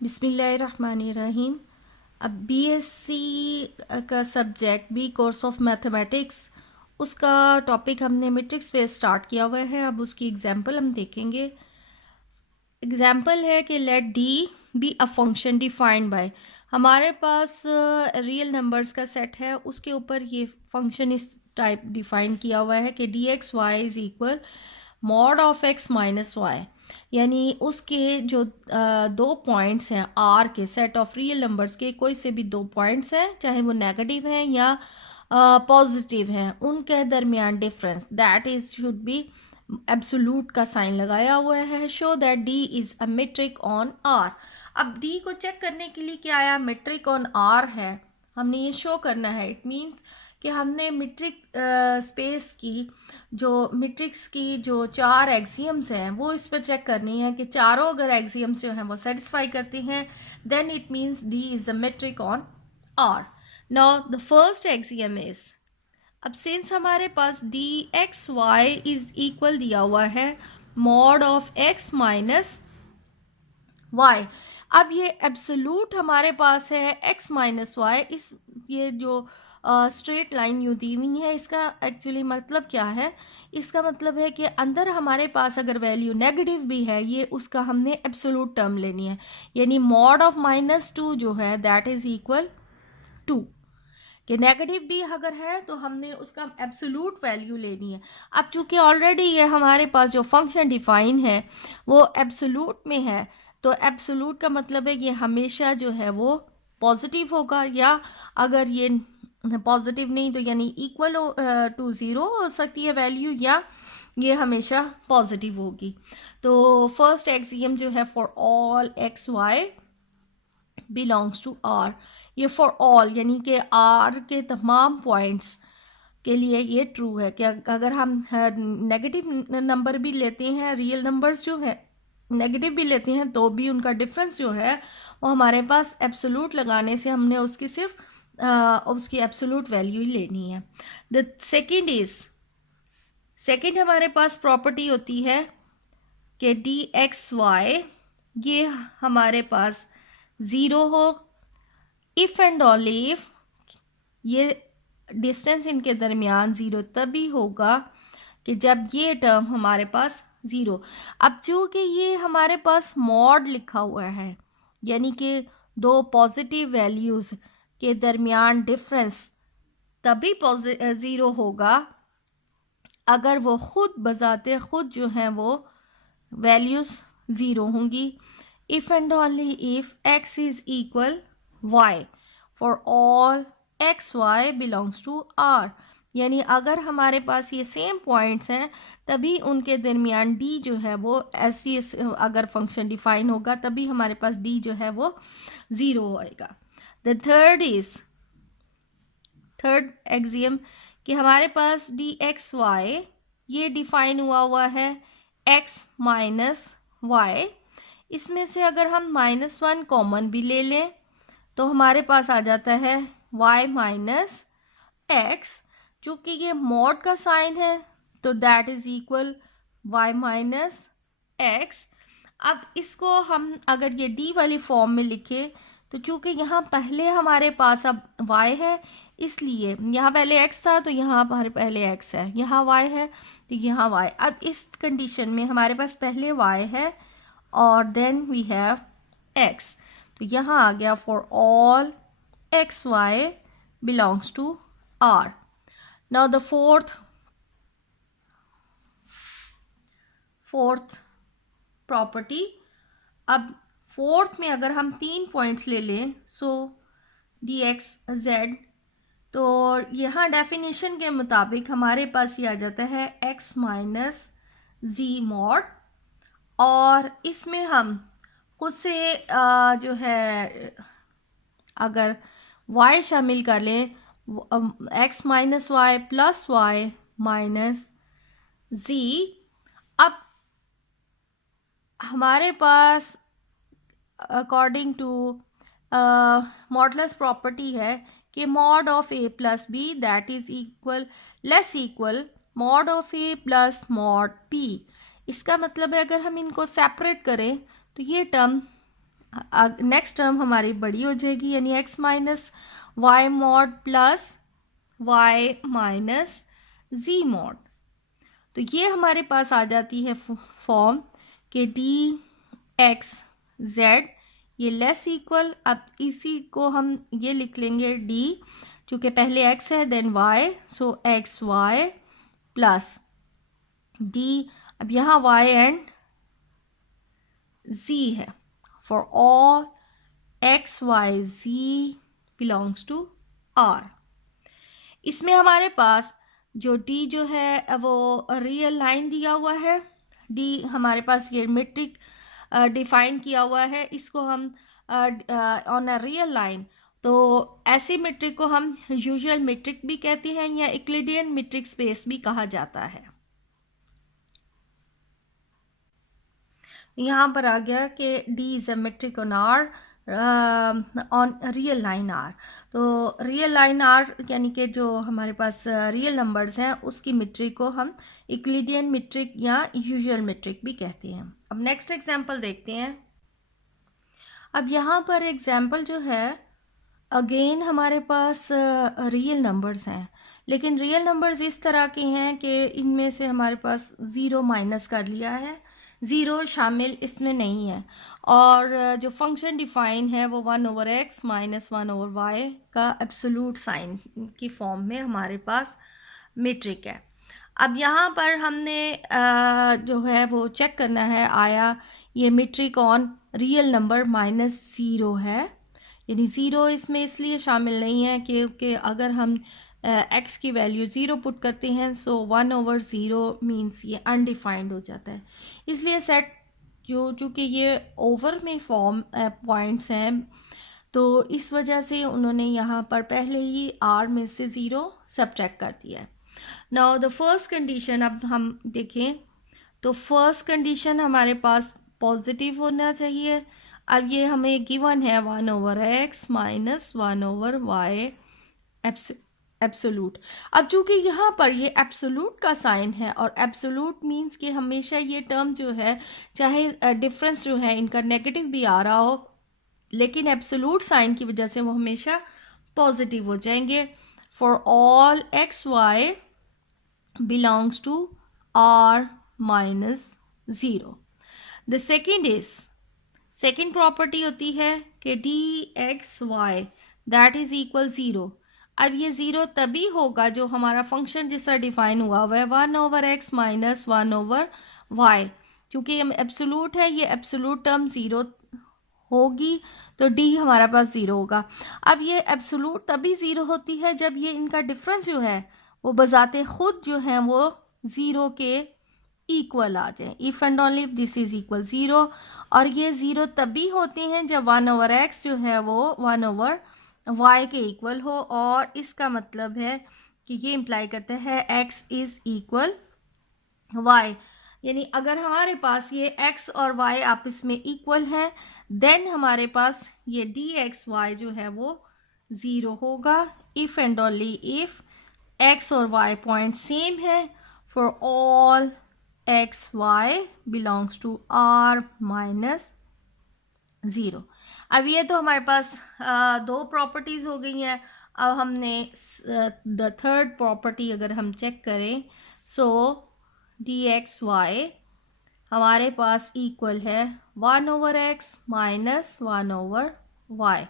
बिस्मिल्लाहिर्रहमानिर्रहीम। अब बीएससी का subject B course of mathematics, उसका टॉपिक हमने मैट्रिक्स पे स्टार्ट किया हुआ है। अब उसकी एग्जांपल हम देखेंगे। एग्जांपल है कि let D be a function defined by, हमारे पास रियल नंबर्स का सेट है, उसके ऊपर ये फंक्शन इस टाइप डिफाइन किया हुआ है कि D x Y is equal mod of X minus Y. यानी उसके जो दो पॉइंट्स हैं आर के, सेट ऑफ रियल नंबर्स के कोई से भी दो पॉइंट्स हैं, चाहे वो नेगेटिव हैं या पॉजिटिव हैं, उनके दरमियान difference that is should be absolute का साइन लगाया हुआ है। Show that d is a metric on R. अब डी को चेक करने के लिए क्या आया, मेट्रिक ऑन आर है, हमने ये शो करना है। इट मीन्स कि हमने मेट्रिक स्पेस की जो मैट्रिक्स की जो चार एक्सियम्स हैं वो इस पर चेक करनी है कि चारों अगर एक्सियम्स जो हैं वो सेटिस्फाई करते हैं, then it means D is a metric on R. Now the first axiom is, अब सिंस हमारे पास D x Y is equal दिया हुआ है mod of X minus Y. अब ये एब्सोल्यूट हमारे पास है एक्स माइनस वाई। इस ये जो स्ट्रेट लाइन यूँ दी हुई है, इसका एक्चुअली मतलब क्या है, इसका मतलब है कि अंदर हमारे पास अगर वैल्यू नेगेटिव भी है, ये उसका हमने एब्सोल्यूट टर्म लेनी है। यानी मॉड ऑफ -2 जो है दैट इज इक्वल टू, कि नेगेटिव भी अगर है तो हमने उसका एब्सोल्यूट वैल्यू लेनी है। अब चूंकि ऑलरेडी ये हमारे पास जो फंक्शन डिफाइन है वो एब्सोल्यूट में है, तो एब्सोल्यूट का मतलब है ये हमेशा जो है वो पॉजिटिव होगा, या अगर ये पॉजिटिव नहीं तो यानी इक्वल टू ज़ीरो हो सकती है वैल्यू, या ये हमेशा पॉजिटिव होगी। तो फर्स्ट एक्सियम जो है for all x y belongs to R, ये फॉर ऑल यानी कि आर के तमाम पॉइंट्स के लिए ये ट्रू है कि अगर हम नेगेटिव नंबर भी लेते हैं, रियल नंबर्स जो है नेगेटिव भी लेते हैं, तो भी उनका डिफरेंस जो है वो हमारे पास एब्सोल्यूट लगाने से हमने उसकी सिर्फ उसकी एब्सोल्यूट वैल्यू ही लेनी है। द सेकेंड हमारे पास प्रॉपर्टी होती है कि डी एक्स वाई ये हमारे पास ज़ीरो हो इफ़ एंड ओनली इफ ये डिस्टेंस इनके दरमियान ज़ीरो तभी होगा कि जब ये टर्म हमारे पास ज़ीरो। अब चूँकि ये हमारे पास मॉड लिखा हुआ है, यानी कि दो पॉजिटिव वैल्यूज़ के दरमियान डिफरेंस तभी ज़ीरो होगा अगर वो खुद बजाते खुद जो हैं वो वैल्यूज़ ज़ीरो होंगी। If and only if x is equal y for all x y belongs to R, यानी अगर हमारे पास ये सेम पॉइंट्स हैं तभी उनके दरमियान डी जो है वो ऐसी अगर फंक्शन डिफाइन होगा तभी हमारे पास डी जो है वो ज़ीरो होएगा। द थर्ड एक्सियम कि हमारे पास डी एक्स वाई ये डिफाइन हुआ है एक्स माइनस वाई। इसमें से अगर हम -1 कॉमन भी ले लें तो हमारे पास आ जाता है y माइनस एक्स। चूँकि ये मॉड का साइन है तो that is equal y minus x. अब इसको हम अगर ये d वाली फॉर्म में लिखें तो चूँकि यहाँ पहले हमारे पास अब y है, इसलिए यहाँ पहले x था तो यहाँ हमारे पहले x है, यहाँ y है तो यहाँ y। अब इस कंडीशन में हमारे पास पहले y है और देन वी हैव x, तो यहाँ आ गया for all x y belongs to R. Now the fourth property. अब फोर्थ में अगर हम 3 पॉइंट्स ले लें, सो डी एक्स जेड, तो यहाँ डेफिनेशन के मुताबिक हमारे पास ये आ जाता है एक्स माइनस जी मॉड, और इसमें हम खुद से जो है अगर y शामिल कर लें, x minus Y plus Y minus Z. अब हमारे पास अकॉर्डिंग टू मॉडुलस प्रॉपर्टी है कि mod of a plus B that is equal less equal mod of a plus mod p। इसका मतलब है अगर हम इनको सेपरेट करें तो ये टर्म नेक्स्ट टर्म हमारी बड़ी हो जाएगी, यानी x minus y mod plus y minus z mod. तो ये हमारे पास आ जाती है फॉर्म के डी एक्स जेड ये लेस इक्वल। अब इसी को हम ये लिख लेंगे डी, चूँकि पहले x है then y, so x y plus d, अब यहाँ y एंड z है, for all x y z belongs to r। इसमें हमारे पास जो d जो है वो रियल लाइन दिया हुआ है, d हमारे पास ये मेट्रिक डिफाइन किया हुआ है, इसको हम ऑन अ रियल लाइन, तो ऐसी मेट्रिक को हम यूजुअल मेट्रिक भी कहते हैं या यूक्लिडियन मेट्रिक स्पेस भी कहा जाता है। यहाँ पर आ गया कि d is a metric on R on real line R. तो रियल लाइन आर यानी कि जो हमारे पास रियल नंबर्स हैं उसकी मेट्रिक को हम यूक्लिडियन मेट्रिक या यूजुअल मेट्रिक भी कहते हैं। अब नेक्स्ट एग्जांपल देखते हैं। अब यहाँ पर एग्जांपल जो है अगेन हमारे पास रियल नंबर्स हैं, लेकिन रियल नंबर्स इस तरह के हैं कि इनमें से हमारे पास ज़ीरो माइनस कर लिया है, ज़ीरो शामिल इसमें नहीं है, और जो फंक्शन डिफाइन है वो 1/x माइनस 1/y का एब्सोल्यूट साइन की फॉर्म में हमारे पास मेट्रिक है। अब यहाँ पर हमने जो है वो चेक करना है आया ये metric on real number minus zero है, यानी ज़ीरो इसमें इसलिए शामिल नहीं है क्योंकि अगर हम x की वैल्यू ज़ीरो पुट करते हैं सो 1/0 मीन्स ये अनडिफाइंड हो जाता है। इसलिए सेट जो चूँकि ये ओवर में फॉर्म पॉइंट्स हैं तो इस वजह से उन्होंने यहाँ पर पहले ही r में से ज़ीरो सब्ट्रैक्ट कर दिया है। नाउ द फर्स्ट कंडीशन अब हम देखें तो फर्स्ट कंडीशन हमारे पास पॉजिटिव होना चाहिए। अब ये हमें गिवन है 1/x माइनस 1/y एब्सोल्यूट। अब चूंकि यहाँ पर ये एब्सोल्यूट का साइन है और एब्सोल्यूट मीन्स कि हमेशा ये टर्म जो है चाहे डिफरेंस जो है इनका नेगेटिव भी आ रहा हो लेकिन एब्सोल्यूट साइन की वजह से वो हमेशा पॉजिटिव हो जाएंगे। For all x y belongs to r minus zero. The second property होती है कि D x y that is equal zero. अब ये ज़ीरो तभी होगा जो हमारा फंक्शन जिसका डिफाइन हुआ है 1/x माइनस 1/y, क्योंकि ये एब्सोल्यूट है, ये एब्सोल्यूट टर्म ज़ीरो होगी तो डी हमारा पास ज़ीरो होगा। अब ये एब्सोल्यूट तभी ज़ीरो होती है जब ये इनका डिफरेंस जो है वो बजाते खुद जो है वो ज़ीरो के इक्वल आ जाए, if and only if this is equal zero. और ये ज़ीरो तभी होते हैं जब 1/x जो है वो 1/y के इक्वल हो, और इसका मतलब है कि ये इम्प्लाई करता है x इज़ इक्वल y, यानी अगर हमारे पास ये x और y आपस में इक्वल हैं देन हमारे पास ये dxy जो है वो ज़ीरो होगा, if and only if x और y पॉइंट सेम है for all x y belongs to r minus zero. अब ये तो हमारे पास दो प्रॉपर्टीज़ हो गई हैं। अब हमने द थर्ड प्रॉपर्टी अगर हम चेक करें सो डी एक्स वाई हमारे पास इक्वल है 1/x माइनस 1/y।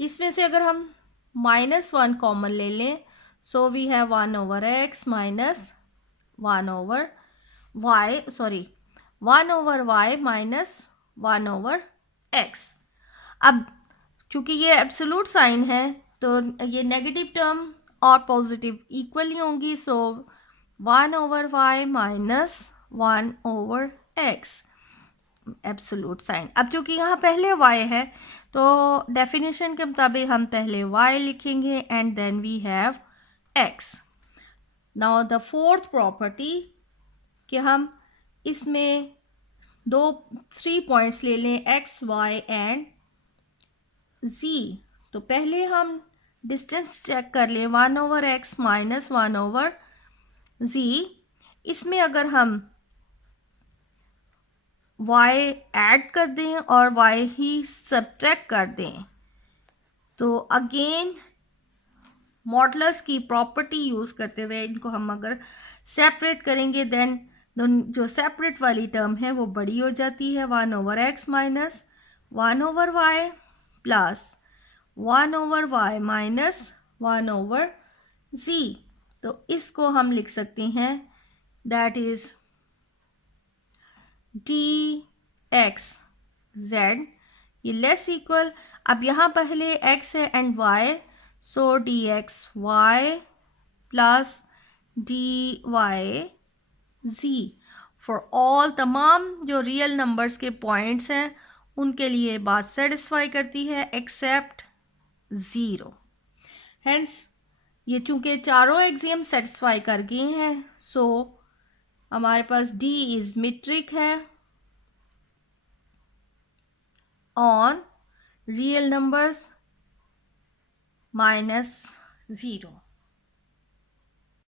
इसमें से अगर हम -1 कॉमन ले लें so we have 1/x minus 1/y minus 1/x। अब चूंकि ये एब्सोल्यूट साइन है तो ये नेगेटिव टर्म और पॉजिटिव इक्वल ही होंगी, so 1/y minus 1/x absolute sign. अब चूंकि यहाँ पहले y है तो डेफिनेशन के मुताबिक हम पहले y लिखेंगे and then we have x। Now the fourth property कि हम इसमें 3 पॉइंट्स ले लें x, y एंड z। तो पहले हम डिस्टेंस चेक कर लें 1/x माइनस 1/z। इसमें अगर हम y ऐड कर दें और y ही सब्ट्रैक्ट कर दें, तो अगेन मॉडुलस की प्रॉपर्टी यूज़ करते हुए इनको हम अगर सेपरेट करेंगे देन जो सेपरेट वाली टर्म है वो बड़ी हो जाती है, 1/x minus 1/y plus 1/y minus 1/z। तो इसको हम लिख सकते हैं दैट इज dx ये लेस इक्वल, अब यहाँ पहले x है and y, so dxy plus dyz for all, तमाम जो रियल नंबर्स के पॉइंट्स हैं उनके लिए बात सेटिस्फाई करती है एक्सेप्ट 0। हेंस ये चूंकि चारों एक्सियम सेटिस्फाई कर गए हैं, सो हमारे पास d इज मीट्रिक है ऑन रियल नंबर्स माइनस 0।